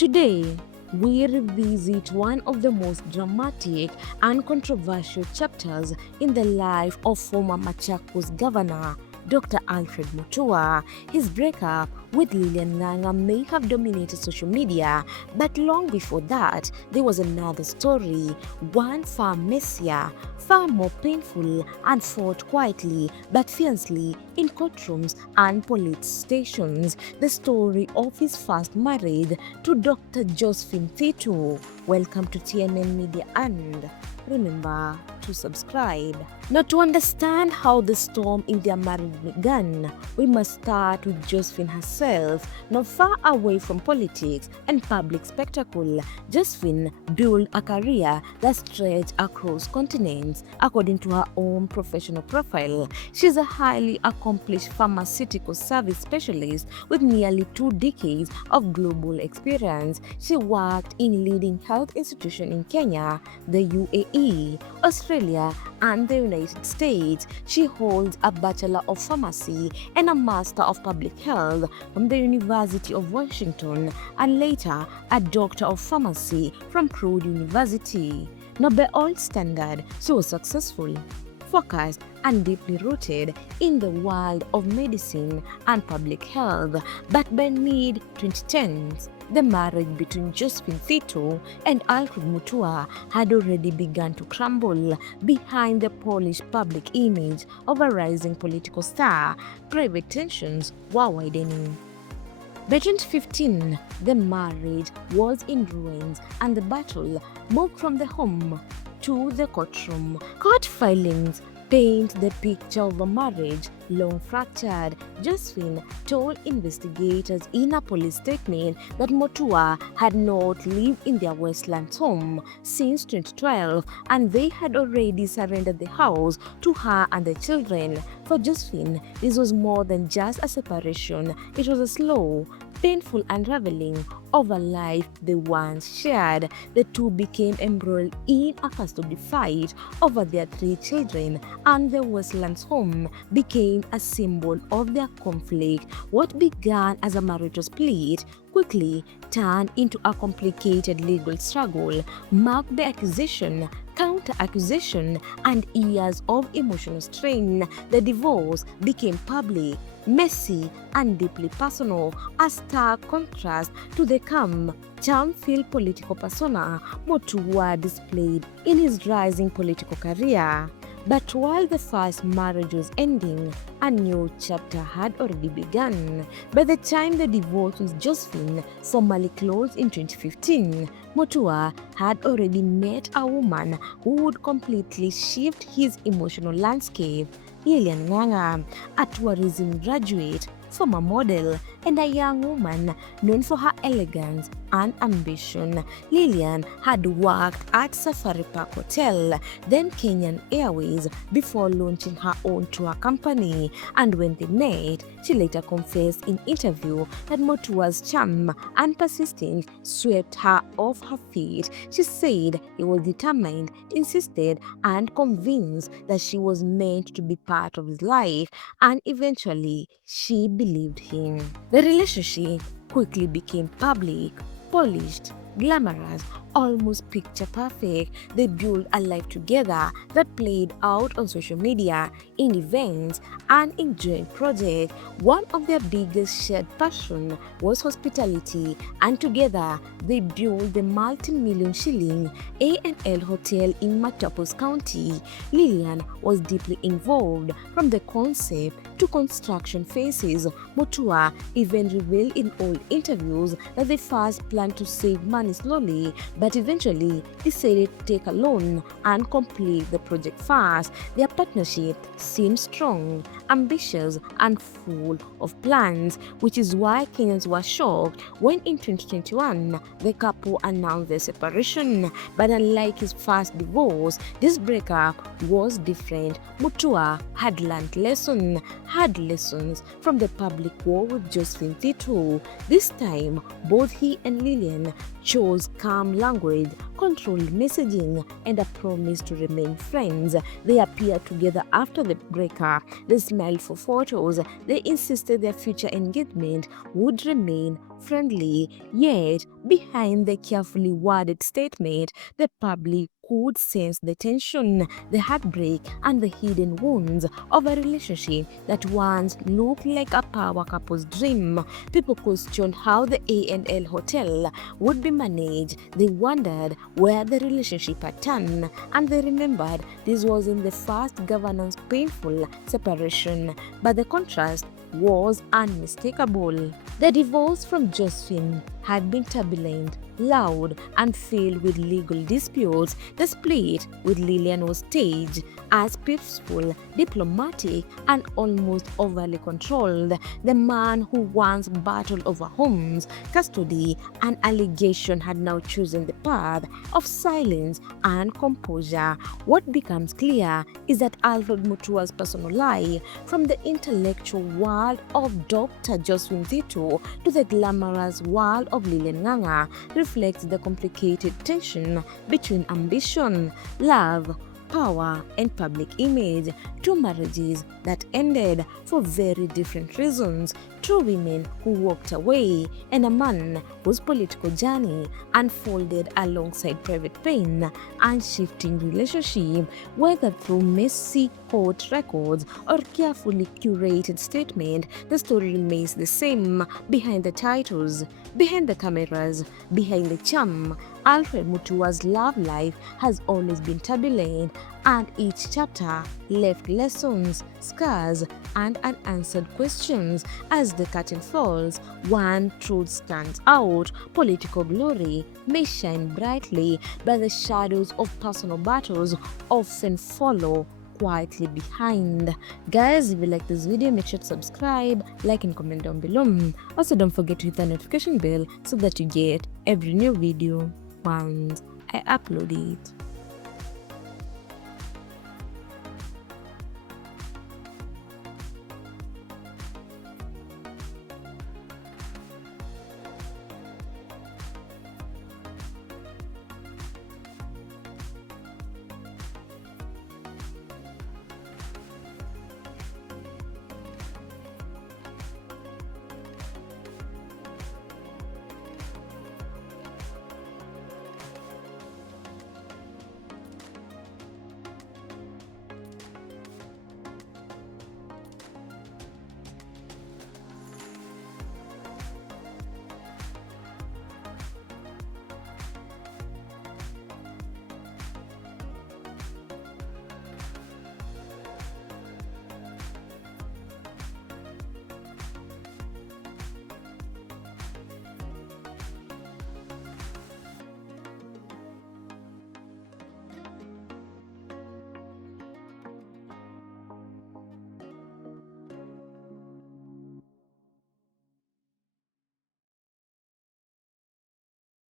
Today, we revisit one of the most dramatic and controversial chapters in the life of former Machakos governor, Dr. Alfred Mutua. His breakup with Lilian Ng'ang'a may have dominated social media, but long before that, there was another story, one far messier, far more painful, and fought quietly but fiercely in courtrooms and police stations. The story of his first marriage to Dr. Josephine Tito. Welcome to TNN Media, and remember to subscribe. Now, to understand how the storm in their marriage began, we must start with Josephine herself. Now, far away from politics and public spectacle, Josephine built a career that stretched across continents. According to her own professional profile, she's a highly accomplished pharmaceutical service specialist with nearly 2 decades of global experience. She worked in leading health institutions in Kenya, the UAE, Australia, and the United States. She holds a Bachelor of Pharmacy and a Master of Public Health from the University of Washington, and later a Doctor of Pharmacy from Broad University. Now, by all standards, she was successful, focused, and deeply rooted in the world of medicine and public health. But by mid-2010s, the marriage between Josephine Tito and Alfred Mutua had already begun to crumble behind the polished public image of a rising political star. Private tensions were widening. By 2015, the marriage was in ruins and the battle moved from the home to the courtroom. Court filings paint the picture of a marriage long fractured. Josephine told investigators in a police statement that Mutua had not lived in their Westlands home since 2012, and they had already surrendered the house to her and the children. For Josephine, this was more than just a separation. It was a slow, painful unraveling of a life they once shared. The two became embroiled in a custody fight over their 3 children, and the Westlands home became a symbol of their conflict. What began as a marital split quickly turned into a complicated legal struggle marked by accusation, counter-accusation, and years of emotional strain. The divorce became public, messy, and deeply personal, a stark contrast to the calm, charm-filled political persona Mutua displayed in his rising political career. But while the first marriage was ending, a new chapter had already begun. By the time the divorce with Josephine formally closed in 2015, Mutua had already met a woman who would completely shift his emotional landscape. Lilian Ng'ang'a, a tourism graduate, former model, and a young woman known for her elegance and ambition. Lilian had worked at Safari Park Hotel, then Kenyan Airways, before launching her own tour company. And when they met, she later confessed in interview that Mutua's charm and persistence swept her off her feet. She said he was determined, insisted, and convinced that she was meant to be part of his life, and eventually she believed him. The relationship quickly became public, polished, glamorous, almost picture perfect. They built a life together that played out on social media, in events, and in joint projects. One of their biggest shared passion was hospitality, and together they built the multi-million shilling A&L Hotel in Machakos County. Lilian was deeply involved from the concept to construction phases. Mutua even revealed in old interviews that they first planned to save money slowly, but eventually decided to take a loan and complete the project fast. Their partnership seemed strong, ambitious, and full of plans, which is why Kenyans were shocked when in 2021 the couple announced their separation. But unlike his first divorce, this breakup was different. Mutua had learned lessons from the public war with Josephine Tito. This time, both he and Lilian chose calm language, controlled messaging, and a promise to remain friends. They appeared together after the breakup. They smiled for photos. They insisted their future engagement would remain friendly, yet behind the carefully worded statement, the public could sense the tension, the heartbreak, and the hidden wounds of a relationship that once looked like a power couple's dream. People questioned how the A&L hotel would be managed. They wondered where the relationship had turned, and they remembered this was in the first governor's painful separation. But the contrast was unmistakable. The divorce from Josephine had been turbulent, loud, and filled with legal disputes. The split with Lillian was staged as peaceful, diplomatic, and almost overly controlled. The man who once battled over homes, custody, and allegation had now chosen the path of silence and composure. What becomes clear is that Alfred Mutua's personal life, from the intellectual world of Dr. Josephine Zito to the glamorous world of Lillian Nganga, reflects the complicated tension between ambition, love, power, and public image. Two marriages that ended for very different reasons. Two women who walked away, and a man whose political journey unfolded alongside private pain and shifting relationship. Whether through messy court records or carefully curated statement, the story remains the same. Behind the titles, behind the cameras, behind the charm, Alfred Mutua's love life has always been turbulent, and each chapter left lessons, scars, and unanswered questions. As the curtain falls, one truth stands out: political glory may shine brightly, but the shadows of personal battles often follow quietly behind. Guys, if you like this video, make sure to subscribe, like, and comment down below. Also, don't forget to hit the notification bell so that you get every new video once I upload it.